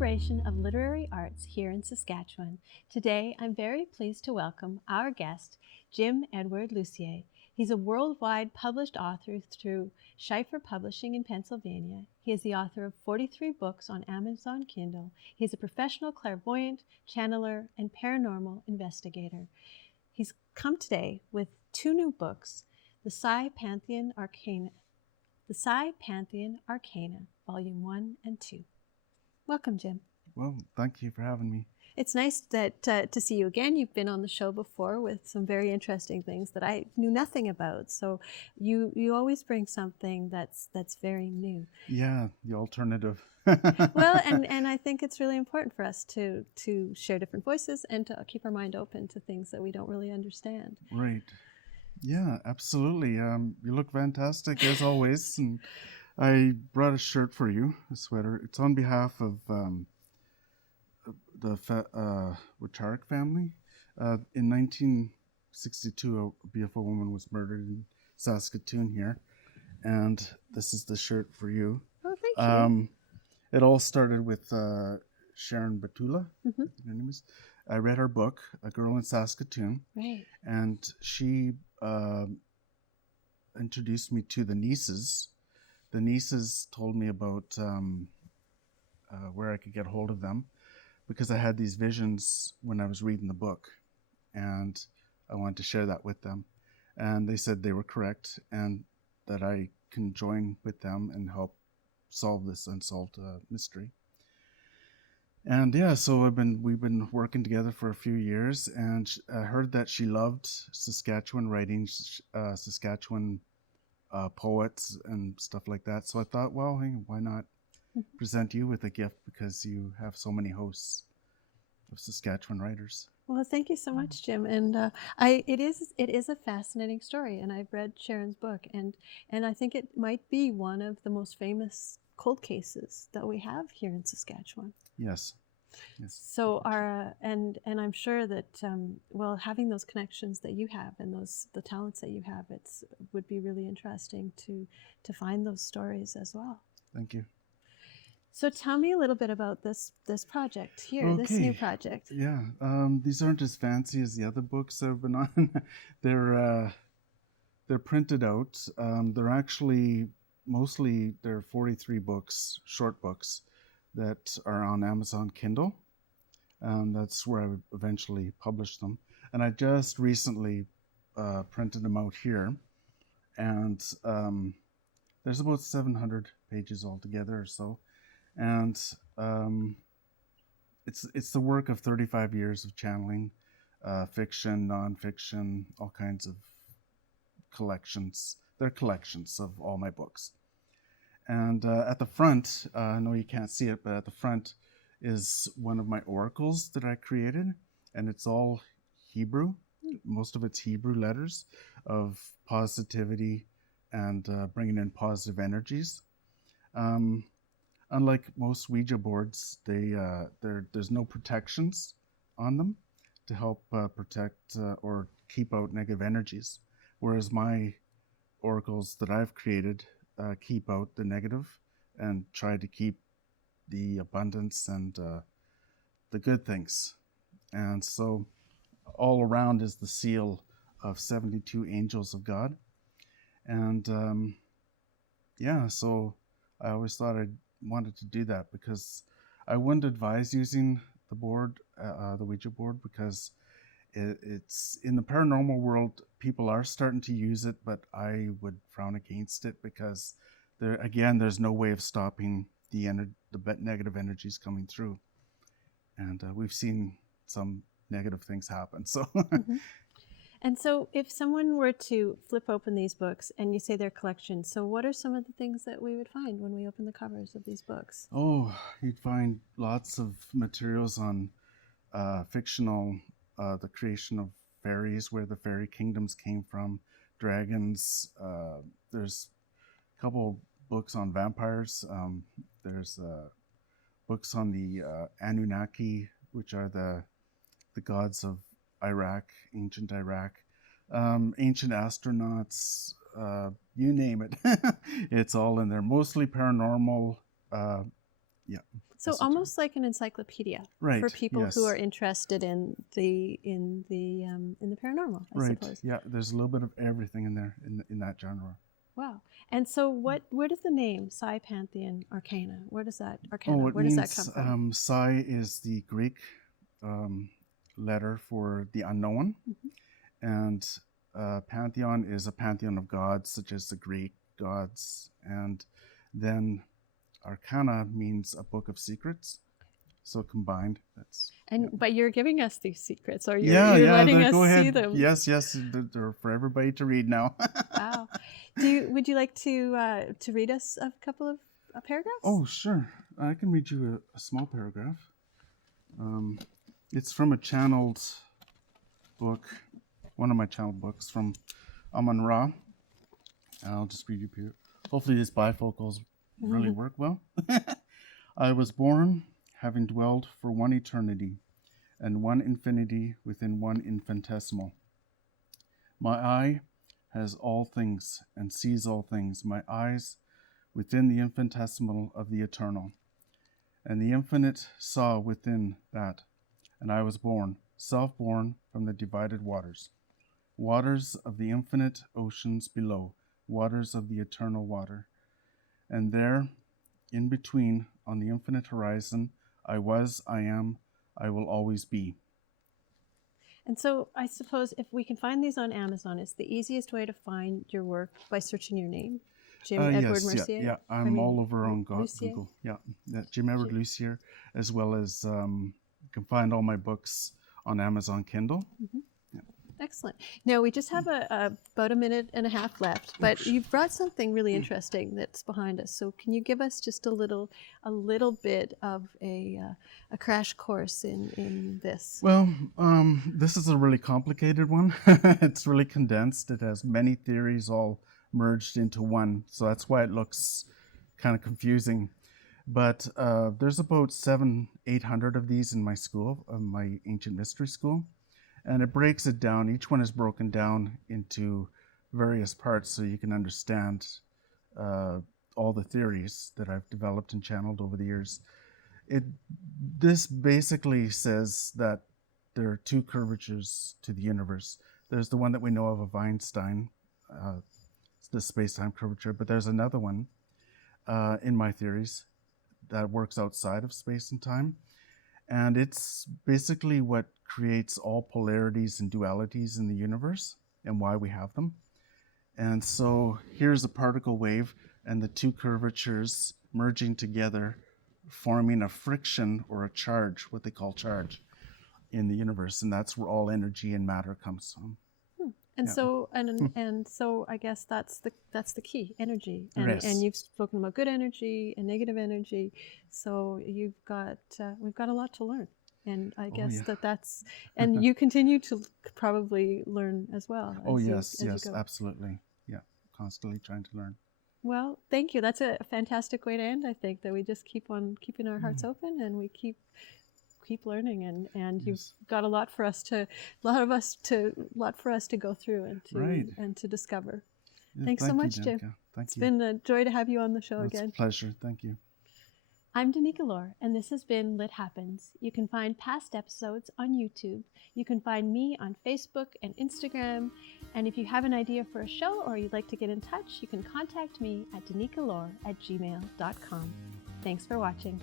celebration of literary arts here in Saskatchewan. Today, I'm very pleased to welcome our guest, Jim Edward Lucier. He's a worldwide published author through Schiffer Publishing in Pennsylvania. He is the author of 43 books on Amazon Kindle. He's a professional clairvoyant, channeler, and paranormal investigator. He's come today with 2 new books, The Psi Pantheon Arcana, Volume 1 and 2. Welcome, Jim. Well, thank you for having me. It's nice that to see you again. You've been on the show before with some very interesting things that I knew nothing about. So you always bring something that's very new. Yeah, the alternative. Well, and I think it's really important for us to share different voices and to keep our mind open to things that we don't really understand. Right. Yeah, absolutely. You look fantastic as always. And I brought a shirt for you, a sweater. It's on behalf of the Wacharek family. In 1962, a beautiful woman was murdered in Saskatoon here. And this is the shirt for you. Oh, thank you. It all started with Sharon Batula, Mm-hmm. I think her name is. I read her book, A Girl in Saskatoon. Right. And she introduced me to the nieces. The nieces told me about where I could get hold of them because I had these visions when I was reading the book, and I wanted to share that with them. And they said they were correct and that I can join with them and help solve this unsolved mystery. And yeah, so we've been working together for a few years, and I heard that she loved Saskatchewan writing, Saskatchewan poets and stuff like that. So I thought, well, hey, why not present you with a gift, because you have so many hosts of Saskatchewan writers. Well, thank you so much, Jim. And it is a fascinating story, and I've read Sharon's book, and I think it might be one of the most famous cold cases that we have here in Saskatchewan. Yes. Yes. So and I'm sure that having those connections that you have and the talents that you have, would be really interesting to find those stories as well. Thank you. So tell me a little bit about this project here, Okay. this new project. Yeah, these aren't as fancy as the other books I've been on. They're printed out. They're actually they're 43 books, short books, that are on Amazon Kindle. That's where I would eventually publish them. And I just recently printed them out here. And there's about 700 pages altogether or so. And it's the work of 35 years of channeling, fiction, nonfiction, all kinds of collections. They're collections of all my books. And at the front, I know you can't see it, but at the front is one of my oracles that I created, and it's all Hebrew. Most of it's Hebrew letters of positivity and bringing in positive energies. Unlike most Ouija boards, there's no protections on them to help protect or keep out negative energies, whereas my oracles that I've created keep out the negative and try to keep the abundance and the good things. And so all around is the seal of 72 angels of God. And so I always thought I wanted to do that, because I wouldn't advise using the board, the Ouija board, because it's in the paranormal world, people are starting to use it, but I would frown against it, because there's no way of stopping the negative energies coming through. And we've seen some negative things happen. So Mm-hmm. And so if someone were to flip open these books and you say they're collections, so what are some of the things that we would find when we open the covers of these books? Oh, you'd find lots of materials on fictional, the creation of fairies, where the fairy kingdoms came from, dragons. There's a couple books on vampires. There's books on the Anunnaki, which are the gods of Iraq, ancient Iraq, ancient astronauts, you name it. It's all in there. Mostly paranormal, Yeah. So esoteric. almost like an encyclopedia Right. for people yes. who are interested in the paranormal, I Right. suppose. Yeah. There's a little bit of everything in there in that genre. Wow. And so where does the name Psi Pantheon Arcana, where does that It come means from? Psi is the Greek letter for the unknown, and Pantheon is a pantheon of gods, such as the Greek gods, and then Arcana means a book of secrets. So combined, that's. But you're giving us these secrets, or you're Yeah. letting us Go ahead. see them. Yes. They're for everybody to read now. Wow. Would you like to read us a couple of paragraphs? Oh, sure. I can read you a small paragraph. It's from a channeled book, one of my channeled books from Amun-Ra. I'll just read you. Hopefully these bifocals really work well. I was born, having dwelled for one eternity, and one infinity within one infinitesimal. My eye has all things and sees all things, my eyes within the infinitesimal of the eternal. And the infinite saw within that, and I was born, self-born from the divided waters, waters of the infinite oceans below, waters of the eternal water. And there, in between, on the infinite horizon, I was, I am, I will always be. And so I suppose if we can find these on Amazon, it's the easiest way to find your work by searching your name, Jim Edward Lucier. Yeah, I'm all over on Google. Yeah, Jim Edward Lucier, as well as you can find all my books on Amazon Kindle. Excellent. Now we just have about a minute and a half left, but you've brought something really interesting that's behind us. So can you give us just a little bit of a crash course in this? Well, this is a really complicated one. It's really condensed. It has many theories all merged into one, so that's why it looks kind of confusing. But there's about 700-800 of these in my school, my ancient mystery school. And it breaks it down. Each one is broken down into various parts so you can understand all the theories that I've developed and channeled over the years. This basically says that there are two curvatures to the universe. There's the one that we know of Einstein, the space-time curvature, but there's another one in my theories that works outside of space and time. And it's basically what creates all polarities and dualities in the universe and why we have them. And so here's a particle wave and the two curvatures merging together, forming a friction or a charge, what they call charge, in the universe. And that's where all energy and matter comes from. And so I guess that's the key, energy. And you've spoken about good energy and negative energy. So we've got a lot to learn. And I guess that's and you continue to probably learn as well. Yes, absolutely. Yeah, constantly trying to learn. Well, thank you. That's a fantastic way to end. I think that we just keep on keeping our hearts open and we keep learning, and you've got a lot for us to go through and to discover. Thanks so much, Jim. It's been a joy to have you on the show again. It's a pleasure. Thank you. I'm Danica Lorer, and this has been Lit Happens. You can find past episodes on YouTube. You can find me on Facebook and Instagram. And if you have an idea for a show or you'd like to get in touch, you can contact me at danicalorer@gmail.com. Thanks for watching.